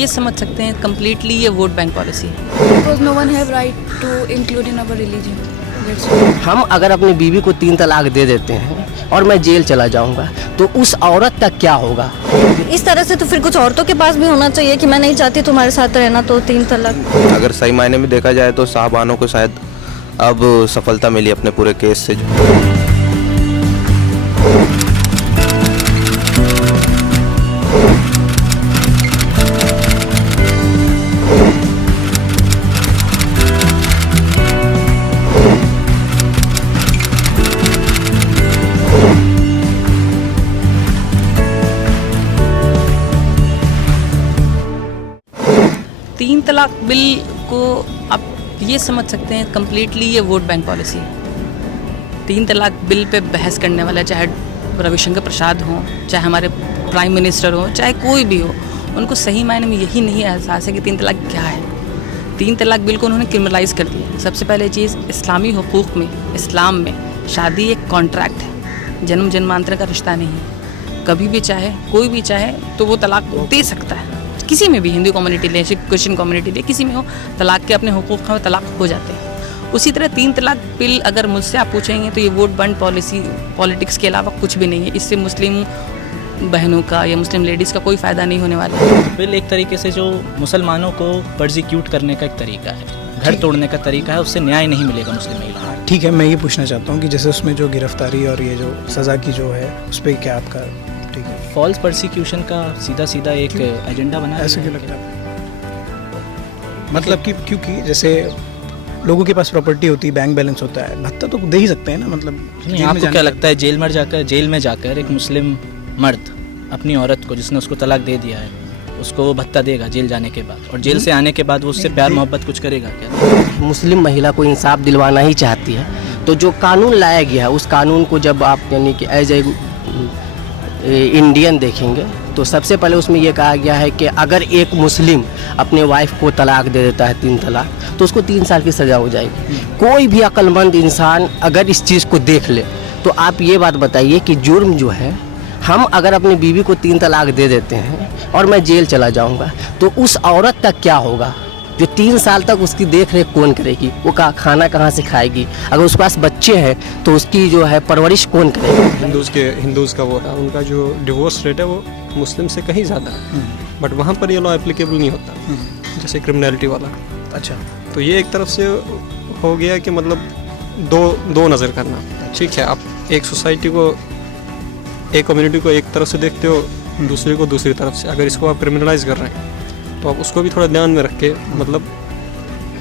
ये समझ सकते हैं कम्प्लीटली ये वोट बैंक पॉलिसी है। Because no one have right to include in our religion. That's why. हम अगर अपनी बीवी को 3 तलाक दे देते हैं और मैं जेल चला जाऊंगा तो उस औरत का क्या होगा? इस तरह से तो फिर कुछ औरतों के पास भी होना चाहिए कि मैं नहीं चाहती तुम्हारे साथ रहना, तो 3 तलाक। अगर सही मायने में देखा जाए तो साहबानों को शायद अब सफलता मिली अपने पूरे केस से। तीन तलाक बिल को आप ये समझ सकते हैं कम्प्लीटली ये वोट बैंक पॉलिसी है। 3 तलाक बिल पे बहस करने वाला चाहे रविशंकर प्रसाद हों, चाहे हमारे प्राइम मिनिस्टर हों, चाहे कोई भी हो, उनको सही मायने में यही नहीं एहसास है कि 3 तलाक क्या है। 3 तलाक बिल को उन्होंने क्रिमिनलाइज कर दिया। सबसे पहले चीज़, इस्लामी हुकूक में, इस्लाम में शादी एक कॉन्ट्रैक्ट है, जन्म जन्मांतर का रिश्ता नहीं है। कभी भी चाहे, कोई भी चाहे तो वो तलाक दे सकता है। किसी में भी, हिंदू कम्युनिटी ले, क्रिश्चियन कम्युनिटी ले, किसी में हो, तलाक के अपने हुकूक हैं, तलाक हो जाते हैं। उसी तरह 3 तलाक बिल अगर मुझसे आप पूछेंगे तो ये वोट बैंक पॉलिसी, पॉलिटिक्स के अलावा कुछ भी नहीं है। इससे मुस्लिम बहनों का या मुस्लिम लेडीज़ का कोई फ़ायदा नहीं होने वाला है। बिल एक तरीके से जो मुसलमानों को परसिक्यूट करने का एक तरीका है, घर तोड़ने का तरीका है, उससे न्याय नहीं मिलेगा मुस्लिम महिलाओं। ठीक है, मैं ये पूछना चाहता हूँ कि जैसे उसमें जो गिरफ्तारी और ये जो सज़ा की जो है उस पर क्या आपका ठीक है? फॉल्स परसिक्यूशन का सीधा एक एजेंडा बना है। ऐसे क्यों लगता है? मतलब कि क्योंकि जैसे लोगों के पास प्रॉपर्टी होती है, बैंक बैलेंस होता है, भत्ता तो दे ही सकते हैं ना। मतलब नहीं, आपको क्या लगता है जेल में जाकर एक मुस्लिम मर्द अपनी औरत को, जिसने उसको तलाक दे दिया है, उसको वो भत्ता देगा जेल जाने के बाद? और जेल से आने के बाद वो उससे प्यार मोहब्बत कुछ करेगा क्या? मुस्लिम महिला को इंसाफ दिलवाना ही चाहती है, तो जो कानून लाया गया है उस कानून को जब आप यानी कि एज ए इंडियन देखेंगे तो सबसे पहले उसमें ये कहा गया है कि अगर एक मुस्लिम अपने वाइफ को तलाक दे देता है 3 तलाक, तो उसको 3 साल की सज़ा हो जाएगी। कोई भी अक्लमंद इंसान अगर इस चीज़ को देख ले तो आप ये बात बताइए कि जुर्म जो है, हम अगर अपनी बीवी को 3 तलाक दे देते हैं और मैं जेल चला जाऊंगा तो उस औरत का क्या होगा? जो 3 साल तक उसकी देख रेख कौन करेगी? वो खाना कहाँ से खाएगी? अगर उसके पास बच्चे हैं तो उसकी जो है परवरिश कौन करेगा? हिंदूज़ का वो है, उनका जो डिवोर्स रेट है वो मुस्लिम से कहीं ज़्यादा है, बट वहाँ पर ये लॉ एप्लीकेबल नहीं होता, जैसे क्रिमिनलिटी वाला। अच्छा, तो ये एक तरफ से हो गया कि मतलब दो नज़र करना। ठीक है, आप एक सोसाइटी को, एक कम्युनिटी को एक तरफ से देखते हो, दूसरे को दूसरी तरफ से। अगर इसको आप क्रिमिनलाइज कर रहे हैं तो आप उसको भी थोड़ा ध्यान में रख के मतलब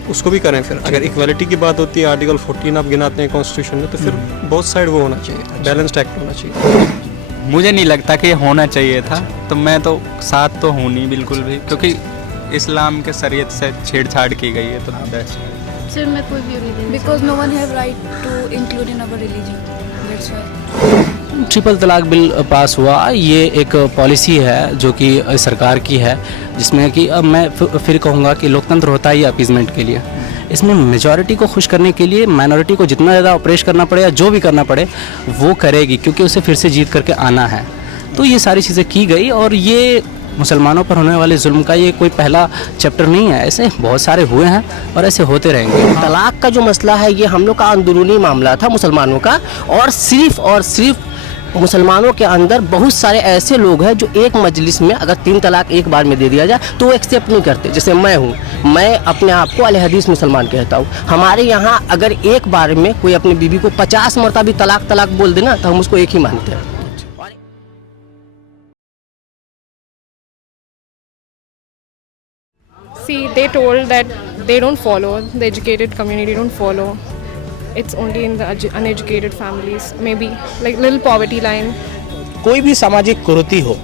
उसको भी करें। फिर अगर इक्वालिटी की बात होती है, आर्टिकल 14 आप गिनाते हैं कॉन्स्टिट्यूशन में, तो फिर बहुत साइड वो होना चाहिए, बैलेंस्ड एक्ट होना चाहिए। मुझे नहीं लगता कि ये होना चाहिए था, तो मैं तो साथ तो हूँ नहीं बिल्कुल भी, क्योंकि इस्लाम के शरीयत से छेड़छाड़ की गई है। तो Sir, मैं कोई भी religion. Because no one have right to include in our religion. That's why. Triple तलाक बिल पास हुआ, ये एक पॉलिसी है जो कि सरकार की है, जिसमें कि अब मैं फिर कहूँगा कि लोकतंत्र होता है ये अपीजमेंट के लिए। इसमें मेजॉरिटी को खुश करने के लिए माइनॉरिटी को जितना ज़्यादा ऑपरेट करना पड़े या जो भी करना पड़े वो करेगी, क्योंकि उसे फिर से जीत करके आना है। तो ये सारी चीज़ें की गई और ये मुसलमानों पर होने वाले जुल्म का ये कोई पहला चैप्टर नहीं है, ऐसे बहुत सारे हुए हैं और ऐसे होते रहेंगे। तलाक का जो मसला है ये हम लोग का अंदरूनी मामला था मुसलमानों का, और सिर्फ मुसलमानों के अंदर बहुत सारे ऐसे लोग हैं जो एक मजलिस में अगर 3 तलाक एक बार में दे दिया जाए तो वो एक्सेप्ट नहीं करते। जैसे मैं हूँ, मैं अपने आप को अहले हदीस मुसलमान कहता हूँ। हमारे यहाँ अगर एक बार में कोई अपनी बीवी को 50 मरतबा भी तलाक बोल देना तो हम उसको एक ही मानते हैं। See, they told that they don't follow, the educated community don't follow. It's only in the uneducated families, maybe like little poverty line. कोई भी सामाजिक कुरीति हो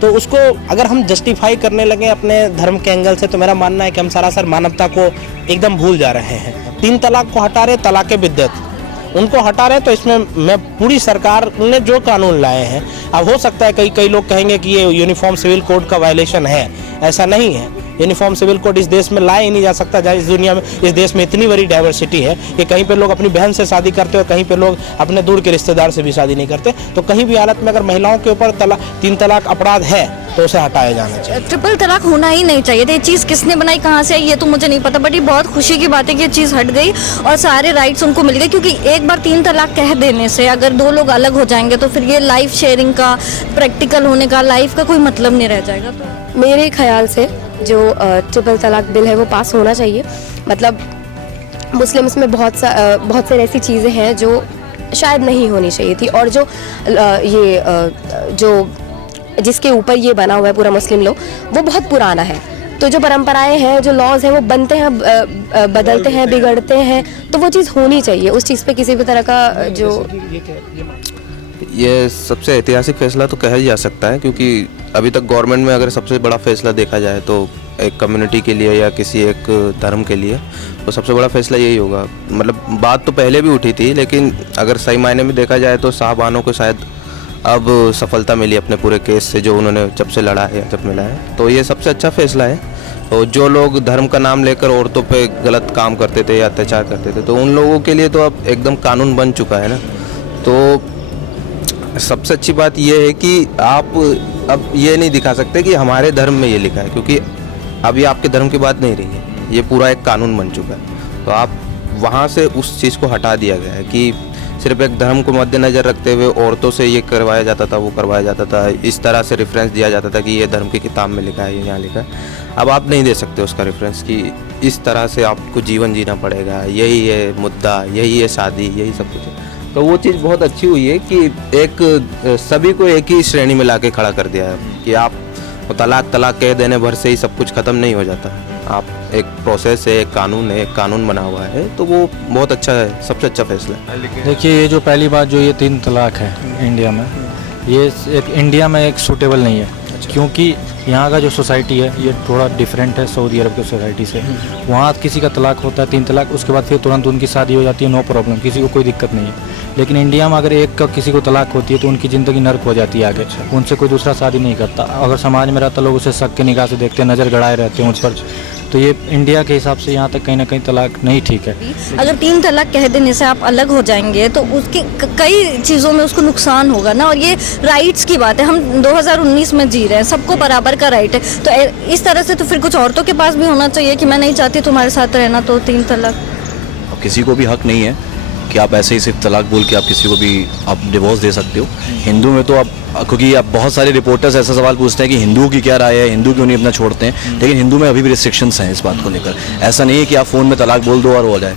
तो उसको अगर हम जस्टिफाई करने लगे अपने धर्म के एंगल से, तो मेरा मानना है कि हम सरासर मानवता को एकदम भूल जा रहे हैं। 3 तलाक को हटा रहे, तलाक़े बिद्दत उनको हटा रहे, तो इसमें मैं पूरी सरकार ने जो कानून लाए हैं, अब हो सकता है कई लोग कहेंगे कि ये यूनिफॉर्म सिविल कोड का वायलेशन है, ऐसा नहीं है। यूनिफॉर्म सिविल कोड इस देश में लाया ही नहीं जा सकता, जहाँ इस दुनिया में, इस देश में इतनी बड़ी डाइवर्सिटी है कि कहीं पे लोग अपनी बहन से शादी करते हैं, कहीं पे लोग अपने दूर के रिश्तेदार से भी शादी नहीं करते। तो कहीं भी हालत में अगर महिलाओं के ऊपर 3 तलाक अपराध है तो उसे हटाया जाना चाहिए। ट्रिपल तलाक होना ही नहीं चाहिए था। ये चीज़ किसने बनाई, कहाँ से आई, ये तो मुझे नहीं पता, बट ये बहुत खुशी की बात है कि ये चीज़ हट गई और सारे राइट्स उनको मिल गए। क्योंकि एक बार 3 तलाक कह देने से अगर 2 लोग अलग हो जाएंगे तो फिर ये लाइफ शेयरिंग का, प्रैक्टिकल होने का, लाइफ का कोई मतलब नहीं रह जाएगा। तो मेरे ख्याल से जो ट्रिपल तलाक बिल है वो पास होना चाहिए। मतलब मुस्लिम्स में बहुत सारी ऐसी चीज़ें हैं जो शायद नहीं होनी चाहिए थी, और जो जिसके ऊपर ये बना हुआ है पूरा मुस्लिम लॉ वो बहुत पुराना है। तो जो परंपराएं हैं, जो लॉज हैं वो बनते हैं, बदलते हैं, बिगड़ते हैं, तो वो चीज़ होनी चाहिए। उस चीज़ पे किसी भी तरह का जो ये सबसे ऐतिहासिक फैसला तो कहा जा सकता है, क्योंकि अभी तक गवर्नमेंट में अगर सबसे बड़ा फैसला देखा जाए तो एक कम्युनिटी के लिए या किसी एक धर्म के लिए तो सबसे बड़ा फैसला यही होगा। मतलब बात तो पहले भी उठी थी, लेकिन अगर सही मायने में देखा जाए तो साहबानों को शायद अब सफलता मिली अपने पूरे केस से, जो उन्होंने जब से लड़ा है, जब मिला है। तो ये सबसे अच्छा फैसला है। तो जो लोग धर्म का नाम लेकर औरतों पे गलत काम करते थे या अत्याचार करते थे, तो उन लोगों के लिए तो अब एकदम कानून बन चुका है ना। तो सबसे अच्छी बात ये है कि आप अब ये नहीं दिखा सकते कि हमारे धर्म में ये लिखा है, क्योंकि अब ये आपके धर्म की बात नहीं रही है, ये पूरा एक कानून बन चुका है। तो आप वहाँ से उस चीज़ को हटा दिया गया है कि सिर्फ एक धर्म को मद्देनज़र रखते हुए औरतों से ये करवाया जाता था, वो करवाया जाता था, इस तरह से रेफरेंस दिया जाता था कि ये धर्म की किताब में लिखा है, ये यहाँ लिखा है। अब आप नहीं दे सकते उसका रेफरेंस कि इस तरह से आपको जीवन जीना पड़ेगा, यही है मुद्दा, यही है शादी, यही सब कुछ है। तो वो चीज़ बहुत अच्छी हुई है कि एक सभी को एक ही श्रेणी में ला के खड़ा कर दिया है कि आप तलाक कह देने भर से ही सब कुछ ख़त्म नहीं हो जाता। आप एक प्रोसेस है, एक कानून है, एक कानून बना हुआ है, तो वो बहुत अच्छा है, सबसे अच्छा फैसला है। देखिए, ये जो पहली बात जो ये 3 तलाक है इंडिया में, ये एक इंडिया में एक सूटेबल नहीं है, क्योंकि यहाँ का जो सोसाइटी है ये थोड़ा डिफरेंट है सऊदी अरब की सोसाइटी से। वहाँ किसी का तलाक होता है 3 तलाक, उसके बाद फिर तुरंत उनकी शादी हो जाती है, नो प्रॉब्लम, किसी को कोई दिक्कत नहीं है। लेकिन इंडिया में अगर एक का किसी को तलाक होती है तो उनकी ज़िंदगी नर्क हो जाती है आगे, उनसे कोई दूसरा शादी नहीं करता। अगर समाज में रहता लोग उसे शक के निगाह से देखते हैं, नज़र गड़ाए रहते हैं उस पर। तो ये इंडिया के हिसाब से यहाँ तक कहीं ना कहीं तलाक नहीं ठीक है। अगर 3 तलाक कह देने से आप अलग हो जाएंगे तो उसके कई चीज़ों में उसको नुकसान होगा ना। और ये राइट्स की बात है, हम 2019 में जी रहे हैं, सबको बराबर का राइट है। तो इस तरह से तो फिर कुछ औरतों के पास भी होना चाहिए कि मैं नहीं चाहती तुम्हारे साथ रहना, तो 3 तलाक। अब किसी को भी हक नहीं है कि आप ऐसे ही सिर्फ तलाक बोल के आप किसी को भी आप डिवोर्स दे सकते हो। हिंदू में तो आप, क्योंकि आप बहुत सारे रिपोर्टर्स ऐसा सवाल पूछते हैं कि हिंदू की क्या राय है, हिंदू क्यों नहीं अपना छोड़ते हैं, लेकिन हिंदू में अभी भी रिस्ट्रिक्शंस हैं इस बात को लेकर। ऐसा नहीं है कि आप फ़ोन में तलाक बोल दो और हो जाए।